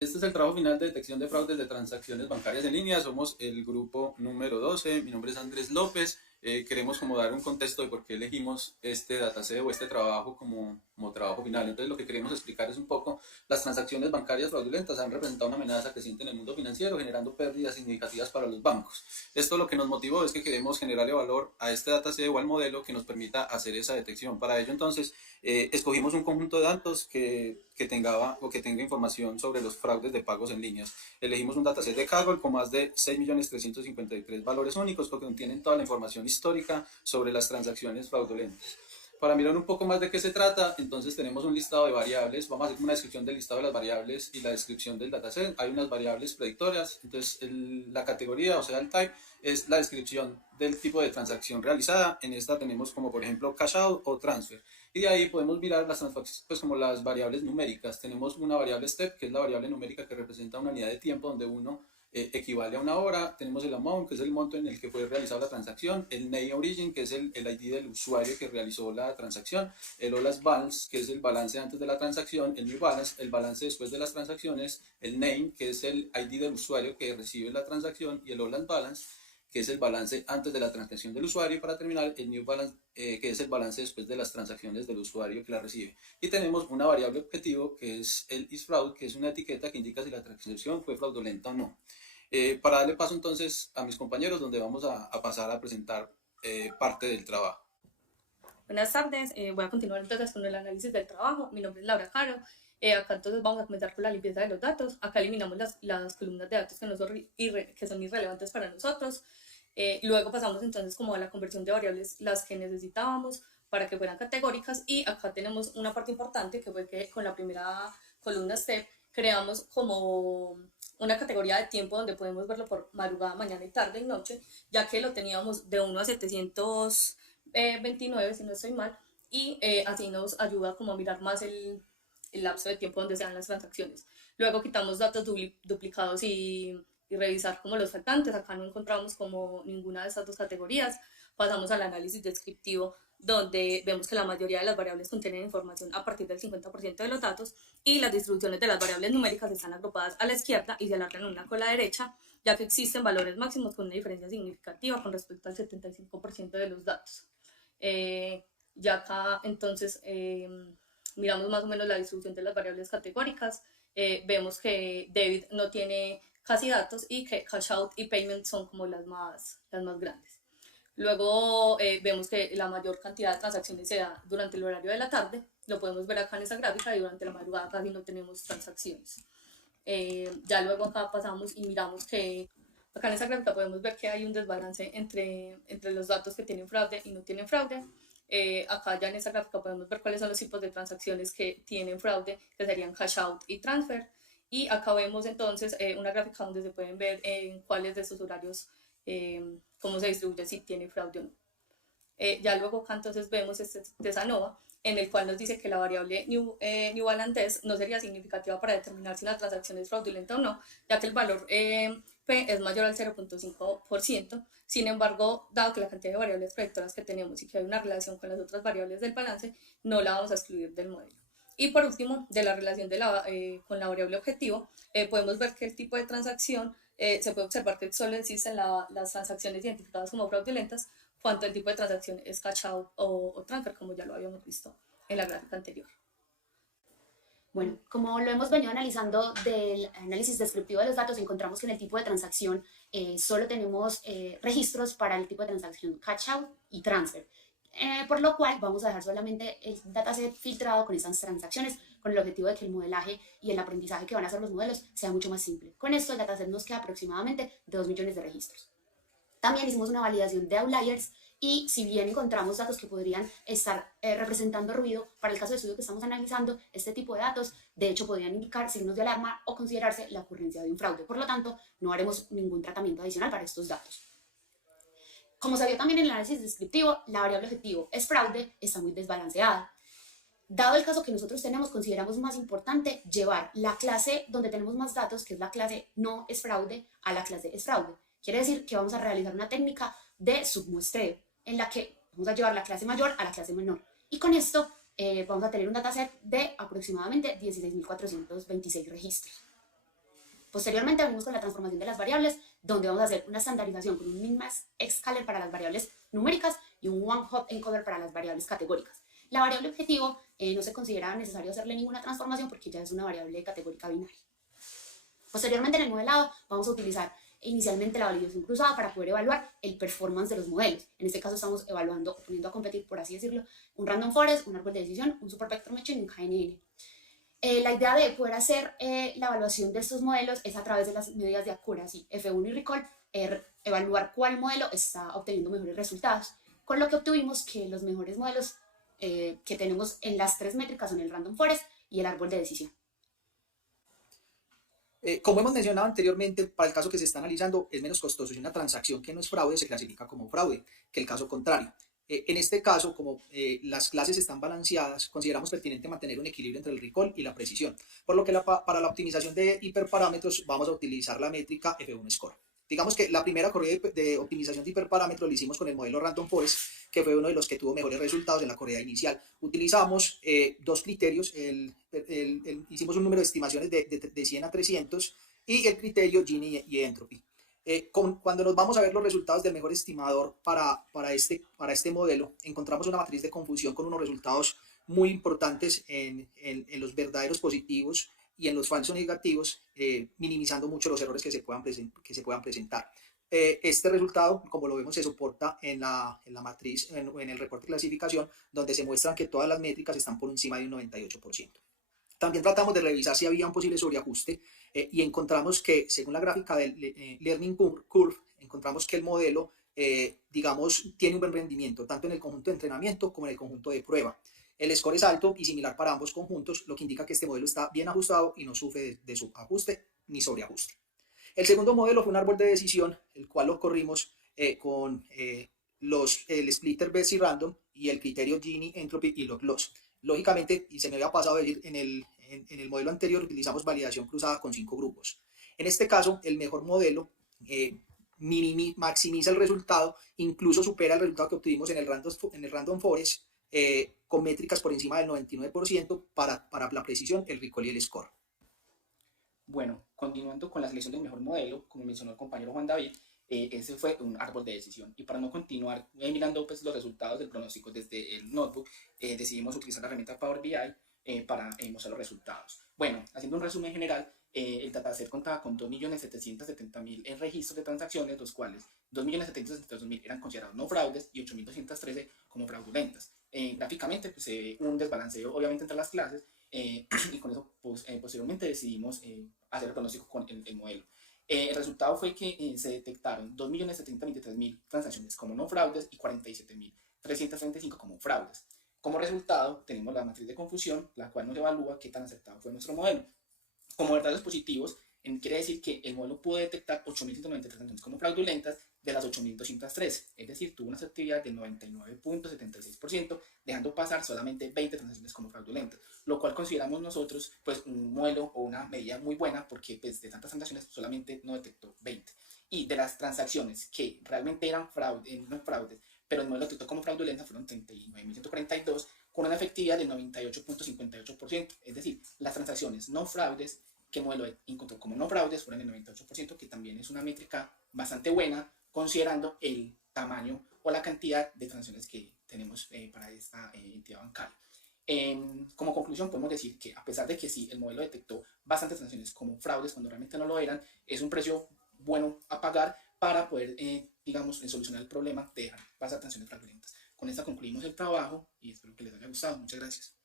Este es el trabajo final de detección de fraudes de transacciones bancarias en línea. Somos el grupo número 12. Mi nombre es Andrés López. Queremos como dar un contexto de por qué elegimos este dataset o este trabajo como trabajo final. Entonces lo que queremos explicar es un poco las transacciones bancarias fraudulentas han representado una amenaza creciente en el mundo financiero, generando pérdidas significativas para los bancos. Esto lo que nos motivó es que queremos generarle valor a este dataset o al modelo que nos permita hacer esa detección. Para ello entonces escogimos un conjunto de datos que tenga información sobre los fraudes de pagos en líneas. Elegimos un dataset de Kaggle con más de 6.353.000 valores únicos que contienen toda la información histórica sobre las transacciones fraudulentas. Para mirar un poco más de qué se trata, entonces tenemos un listado de variables. Vamos a hacer una descripción del listado de las variables y la descripción del dataset. Hay unas variables predictoras, entonces la categoría, o sea, el type, es la descripción del tipo de transacción realizada. En esta tenemos como por ejemplo cash out o transfer. Y de ahí podemos mirar las transacciones pues como las variables numéricas. Tenemos una variable step, que es la variable numérica que representa una unidad de tiempo donde uno equivale a una hora. Tenemos el amount, que es el monto en el que fue realizada la transacción, el name origin, que es el ID del usuario que realizó la transacción, el OLAS balance, que es el balance antes de la transacción, el new balance, el balance después de las transacciones, el name, que es el ID del usuario que recibe la transacción, y el OLAS balance, que es el balance antes de la transacción del usuario, y para terminar el new balance, que es el balance después de las transacciones del usuario que la recibe. Y tenemos una variable objetivo que es el isFraud, que es una etiqueta que indica si la transacción fue fraudulenta o no. Para darle paso entonces a mis compañeros, donde vamos a pasar a presentar parte del trabajo. Buenas tardes, voy a continuar entonces con el análisis del trabajo. Mi nombre es Laura Caro. Acá entonces vamos a comenzar con la limpieza de los datos. Acá eliminamos las columnas de datos que, no son, que son irrelevantes para nosotros. Luego pasamos entonces como a la conversión de variables, las que necesitábamos para que fueran categóricas. Y acá tenemos una parte importante que fue que con la primera columna step creamos como una categoría de tiempo donde podemos verlo por madrugada, mañana y tarde y noche, ya que lo teníamos de 1 a 729, si no estoy mal, y así nos ayuda como a mirar más el lapso de tiempo donde sean las transacciones. Luego quitamos datos duplicados y revisar como los faltantes. Acá no encontramos como ninguna de estas dos categorías. Pasamos al análisis descriptivo, donde vemos que la mayoría de las variables contienen información a partir del 50% de los datos, y las distribuciones de las variables numéricas están agrupadas a la izquierda y se alargan una con la derecha, ya que existen valores máximos con una diferencia significativa con respecto al 75% de los datos. Ya acá entonces miramos más o menos la distribución de las variables categóricas. Vemos que debit no tiene casi datos y que cash out y payment son como las más grandes. Luego vemos que la mayor cantidad de transacciones se da durante el horario de la tarde. Lo podemos ver acá en esa gráfica, y durante la madrugada casi no tenemos transacciones. Ya luego acá pasamos y miramos que acá en esa gráfica podemos ver que hay un desbalance entre los datos que tienen fraude y no tienen fraude. Acá ya en esa gráfica podemos ver cuáles son los tipos de transacciones que tienen fraude, que serían cash out y transfer. Y acá vemos entonces una gráfica donde se pueden ver en cuáles de estos horarios, cómo se distribuye, si tiene fraude o no. Ya luego acá entonces vemos este Tesanova, en el cual nos dice que la variable new balance no sería significativa para determinar si una transacción es fraudulenta o no, ya que el valor P es mayor al 0.5%. Sin embargo, dado que la cantidad de variables predictoras que tenemos y que hay una relación con las otras variables del balance, no la vamos a excluir del modelo. Y por último, de la relación con la variable objetivo, podemos ver que el tipo de transacción, se puede observar que solo existen las transacciones identificadas como fraudulentas cuanto el tipo de transacción es cash out o transfer, como ya lo habíamos visto en la gráfica anterior. Bueno, como lo hemos venido analizando del análisis descriptivo de los datos, encontramos que en el tipo de transacción solo tenemos registros para el tipo de transacción cash out y transfer. Por lo cual vamos a dejar solamente el dataset filtrado con estas transacciones, con el objetivo de que el modelaje y el aprendizaje que van a hacer los modelos sea mucho más simple. Con esto el dataset nos queda aproximadamente de 2 millones de registros. También hicimos una validación de outliers, y si bien encontramos datos que podrían estar representando ruido, para el caso de estudio que estamos analizando, este tipo de datos de hecho podrían indicar signos de alarma o considerarse la ocurrencia de un fraude. Por lo tanto, no haremos ningún tratamiento adicional para estos datos. Como se vio también en el análisis descriptivo, la variable objetivo es fraude, está muy desbalanceada. Dado el caso que nosotros tenemos, consideramos más importante llevar la clase donde tenemos más datos, que es la clase no es fraude, a la clase es fraude. Quiere decir que vamos a realizar una técnica de submuestreo, en la que vamos a llevar la clase mayor a la clase menor. Y con esto vamos a tener un dataset de aproximadamente 16.426 registros. Posteriormente venimos con la transformación de las variables, donde vamos a hacer una estandarización con un min-max scaler para las variables numéricas y un one-hot encoder para las variables categóricas. La variable objetivo no se considera necesario hacerle ninguna transformación porque ya es una variable categórica binaria. Posteriormente en el modelado vamos a utilizar inicialmente la validación cruzada para poder evaluar el performance de los modelos. En este caso estamos evaluando o poniendo a competir, por así decirlo, un random forest, un árbol de decisión, un super vector matching y un KNN. La idea de poder hacer la evaluación de estos modelos es a través de las medidas de accuracy, F1 y recall, evaluar cuál modelo está obteniendo mejores resultados, con lo que obtuvimos que los mejores modelos que tenemos en las tres métricas son el random forest y el árbol de decisión. Como hemos mencionado anteriormente, para el caso que se está analizando es menos costoso. Si una transacción que no es fraude se clasifica como fraude que el caso contrario. En este caso, como las clases están balanceadas, consideramos pertinente mantener un equilibrio entre el recall y la precisión, por lo que para la optimización de hiperparámetros vamos a utilizar la métrica F1 Score. Digamos que la primera corrida de optimización de hiperparámetros lo hicimos con el modelo Random Forest, que fue uno de los que tuvo mejores resultados en la corrida inicial. Utilizamos dos criterios, hicimos un número de estimaciones de 100 a 300 y el criterio Gini y Entropy. Cuando nos vamos a ver los resultados del mejor estimador para este modelo, encontramos una matriz de confusión con unos resultados muy importantes en los verdaderos positivos y en los falsos negativos, minimizando mucho los errores que se puedan presentar. Este resultado, como lo vemos, se soporta en la matriz, en el reporte de clasificación, donde se muestran que todas las métricas están por encima de un 98%. También tratamos de revisar si había un posible sobreajuste y encontramos que, según la gráfica del Learning Curve, encontramos que el modelo, digamos, tiene un buen rendimiento, tanto en el conjunto de entrenamiento como en el conjunto de prueba. El score es alto y similar para ambos conjuntos, lo que indica que este modelo está bien ajustado y no sufre de subajuste ni sobreajuste. El segundo modelo fue un árbol de decisión, el cual lo corrimos con el splitter Bessey Random y el criterio Gini, Entropy y Log Loss. Lógicamente, y se me había pasado a decir, en el modelo anterior utilizamos validación cruzada con 5 grupos. En este caso, el mejor modelo maximiza el resultado, incluso supera el resultado que obtuvimos en el Random Forest, con métricas por encima del 99% para la precisión, el recall y el score. Bueno, continuando con la selección del mejor modelo, como mencionó el compañero Juan David, ese fue un árbol de decisión. Y para no continuar mirando pues, los resultados del pronóstico desde el notebook, decidimos utilizar la herramienta Power BI para mostrar los resultados. Bueno, haciendo un resumen general, el dataset contaba con 2.770.000 registros de transacciones, los cuales 2.772.000 eran considerados no fraudes y 8.213 como fraudulentas. Gráficamente pues, se ve un desbalanceo obviamente entre las clases y con eso pues, posteriormente decidimos hacer el pronóstico con el modelo. El resultado fue que se detectaron 2.723.000 transacciones como no fraudes y 47.335 como fraudes. Como resultado tenemos la matriz de confusión, la cual nos evalúa qué tan acertado fue nuestro modelo. Como verdades positivos, quiere decir que el modelo pudo detectar 8.193 transacciones como fraudulentas de las 8.213, es decir, tuvo una asertividad del 99.76%, dejando pasar solamente 20 transacciones como fraudulentas, lo cual consideramos nosotros pues, un modelo o una medida muy buena porque pues, de tantas transacciones solamente no detectó 20. Y de las transacciones que realmente eran no fraudes, pero el modelo detectó como fraudulentas fueron 39.142 con una efectividad del 98.58%, es decir, las transacciones no fraudes que el modelo encontró como no fraudes fueron el 98%, que también es una métrica bastante buena considerando el tamaño o la cantidad de transacciones que tenemos para esta entidad bancaria. Como conclusión podemos decir que a pesar de que sí, el modelo detectó bastantes transacciones como fraudes cuando realmente no lo eran, es un precio bueno a pagar para poder, digamos, solucionar el problema de dejar pasar transacciones fraudulentas. Con esta concluimos el trabajo y espero que les haya gustado. Muchas gracias.